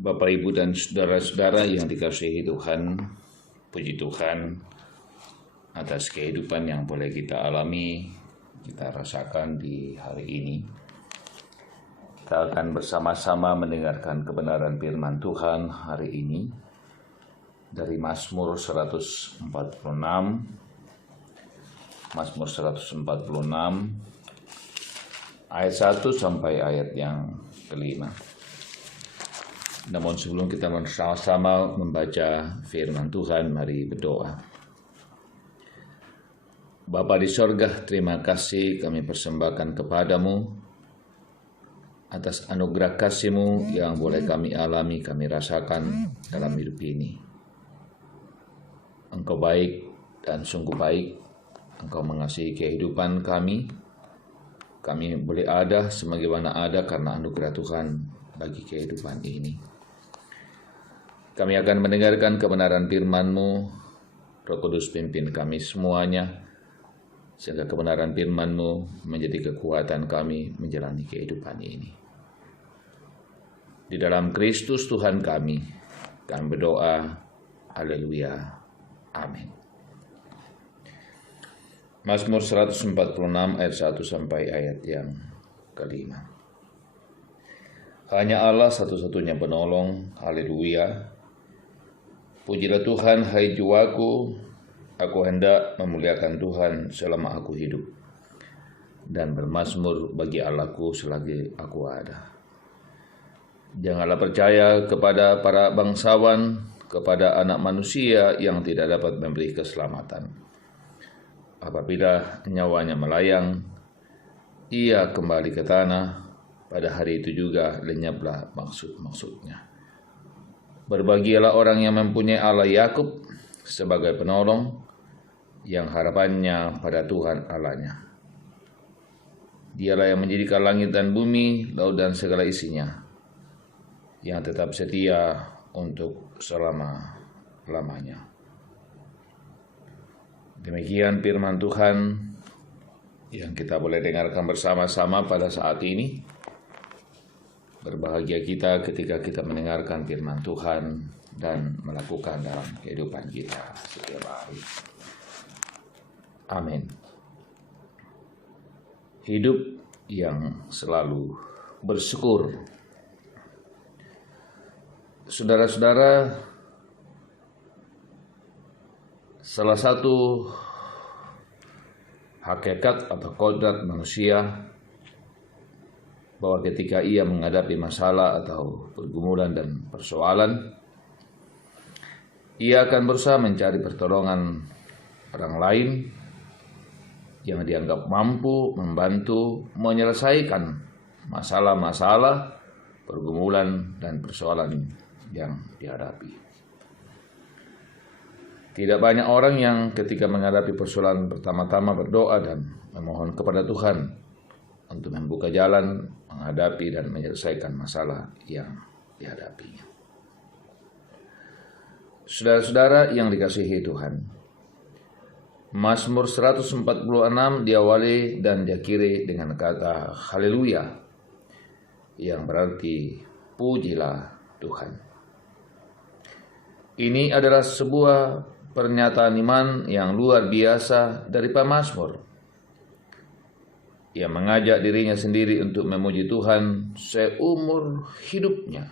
Bapak, Ibu, dan saudara-saudara yang dikasihi Tuhan, puji Tuhan atas kehidupan yang boleh kita alami, kita rasakan di hari ini. Kita akan bersama-sama mendengarkan kebenaran firman Tuhan hari ini dari Mazmur 146, Mazmur 146 ayat 1 sampai ayat yang kelima. Namun sebelum kita bersama-sama membaca firman Tuhan, mari berdoa. Bapa di sorga, terima kasih kami persembahkan kepadamu atas anugerah kasih-Mu yang boleh kami alami, kami rasakan dalam hidup ini. Engkau baik dan sungguh baik, Engkau mengasihi kehidupan kami. Kami boleh ada sebagaimana ada karena anugerah Tuhan bagi kehidupan ini. Kami akan mendengarkan kebenaran firman-Mu. Roh Kudus pimpin kami semuanya, sehingga kebenaran firman-Mu menjadi kekuatan kami menjalani kehidupan ini. Di dalam Kristus Tuhan kami berdoa. Haleluya. Amin. Mazmur 146 ayat 1 sampai ayat yang kelima. Hanya Allah satu-satunya penolong. Haleluya. Pujilah Tuhan, hai jiwaku, aku hendak memuliakan Tuhan selama aku hidup, dan bermazmur bagi Allahku selagi aku ada. Janganlah percaya kepada para bangsawan, kepada anak manusia yang tidak dapat memberi keselamatan. Apabila nyawanya melayang, ia kembali ke tanah, pada hari itu juga lenyaplah maksud-maksudnya. Berbahagialah orang yang mempunyai Allah Yakub sebagai penolong, yang harapannya pada Tuhan Allahnya. Dialah yang menjadikan langit dan bumi, laut dan segala isinya, yang tetap setia untuk selama-lamanya. Demikian firman Tuhan yang kita boleh dengarkan bersama-sama pada saat ini. Berbahagia kita ketika kita mendengarkan firman Tuhan dan melakukan dalam kehidupan kita setiap hari. Amin. Hidup yang selalu bersyukur. Saudara-saudara, salah satu hakikat atau kodrat manusia bahwa ketika ia menghadapi masalah atau pergumulan dan persoalan, ia akan berusaha mencari pertolongan orang lain yang dianggap mampu membantu menyelesaikan masalah-masalah, pergumulan, dan persoalan yang dihadapi. Tidak banyak orang yang ketika menghadapi persoalan pertama-tama berdoa dan memohon kepada Tuhan untuk membuka jalan, menghadapi dan menyelesaikan masalah yang dihadapinya. Saudara-saudara yang dikasihi Tuhan, Mazmur 146 diawali dan diakhiri dengan kata haleluya, yang berarti pujilah Tuhan. Ini adalah sebuah pernyataan iman yang luar biasa dari pemazmur. Ia mengajak dirinya sendiri untuk memuji Tuhan seumur hidupnya.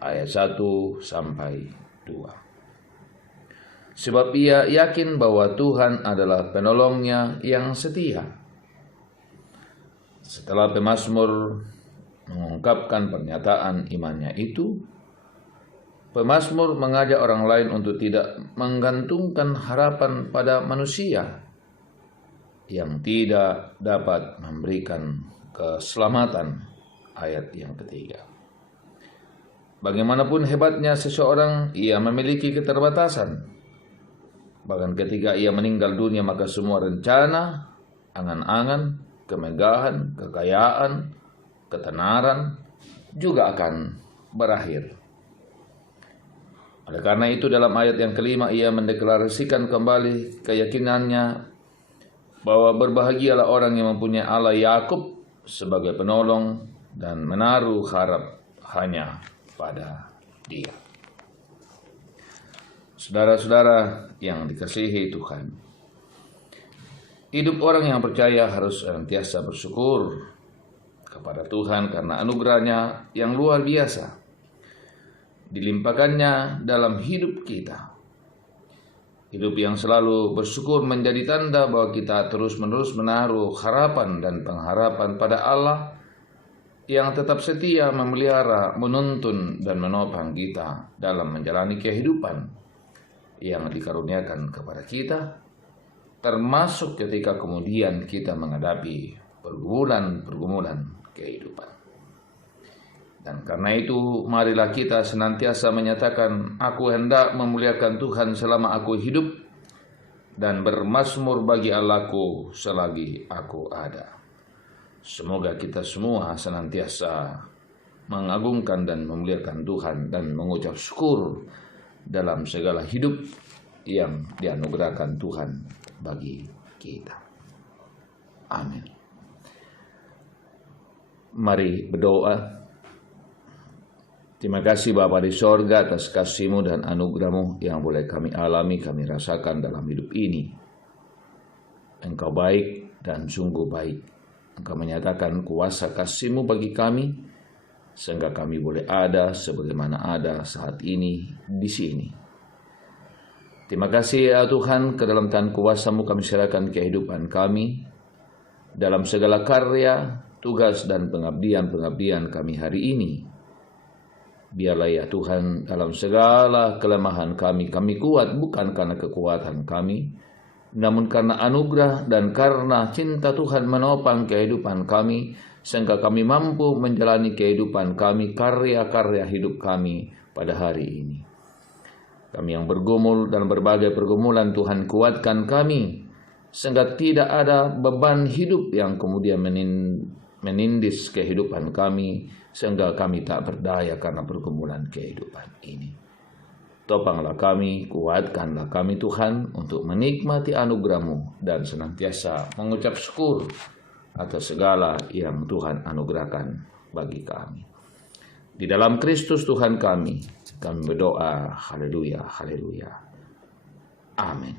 Ayat 1 sampai 2. Sebab ia yakin bahwa Tuhan adalah penolongnya yang setia. Setelah pemazmur mengungkapkan pernyataan imannya itu, pemazmur mengajak orang lain untuk tidak menggantungkan harapan pada manusia yang tidak dapat memberikan keselamatan. Ayat yang ketiga. Bagaimanapun hebatnya seseorang, ia memiliki keterbatasan. Bahkan ketika ia meninggal dunia, maka semua rencana, angan-angan, kemegahan, kekayaan, ketenaran juga akan berakhir. Oleh karena itu dalam ayat yang kelima ia mendeklarasikan kembali keyakinannya bahwa berbahagialah orang yang mempunyai Allah Yakub sebagai penolong dan menaruh harap hanya pada Dia. Saudara-saudara yang dikasihi Tuhan, hidup orang yang percaya harus senantiasa bersyukur kepada Tuhan karena anugerahnya yang luar biasa dilimpahkannya dalam hidup kita. Hidup yang selalu bersyukur menjadi tanda bahwa kita terus-menerus menaruh harapan dan pengharapan pada Allah yang tetap setia memelihara, menuntun, dan menopang kita dalam menjalani kehidupan yang dikaruniakan kepada kita, termasuk ketika kemudian kita menghadapi pergumulan-pergumulan kehidupan. Dan karena itu, marilah kita senantiasa menyatakan, aku hendak memuliakan Tuhan selama aku hidup, dan bermazmur bagi Allahku selagi aku ada. Semoga kita semua senantiasa mengagungkan dan memuliakan Tuhan dan mengucap syukur dalam segala hidup yang dianugerahkan Tuhan bagi kita. Amin. Mari berdoa. Terima kasih Bapa di sorga atas kasih-Mu dan anugerah-Mu yang boleh kami alami, kami rasakan dalam hidup ini. Engkau baik dan sungguh baik. Engkau menyatakan kuasa kasih-Mu bagi kami, sehingga kami boleh ada sebagaimana ada saat ini di sini. Terima kasih ya Tuhan, ke dalam tangan kuasa-Mu kami serahkan kehidupan kami, dalam segala karya, tugas dan pengabdian kami hari ini. Biarlah ya Tuhan, dalam segala kelemahan kami kuat bukan karena kekuatan kami, namun karena anugerah dan karena cinta Tuhan menopang kehidupan kami, sehingga kami mampu menjalani kehidupan kami, karya-karya hidup kami pada hari ini. Kami yang bergumul dalam berbagai pergumulan, Tuhan kuatkan kami, sehingga tidak ada beban hidup yang kemudian menindis kehidupan kami, sehingga kami tak berdaya karena pergumulan kehidupan ini. Topanglah kami, kuatkanlah kami Tuhan untuk menikmati anugerah-Mu dan senantiasa mengucap syukur atas segala yang Tuhan anugerahkan bagi kami. Di dalam Kristus Tuhan kami berdoa, haleluya, haleluya. Amin.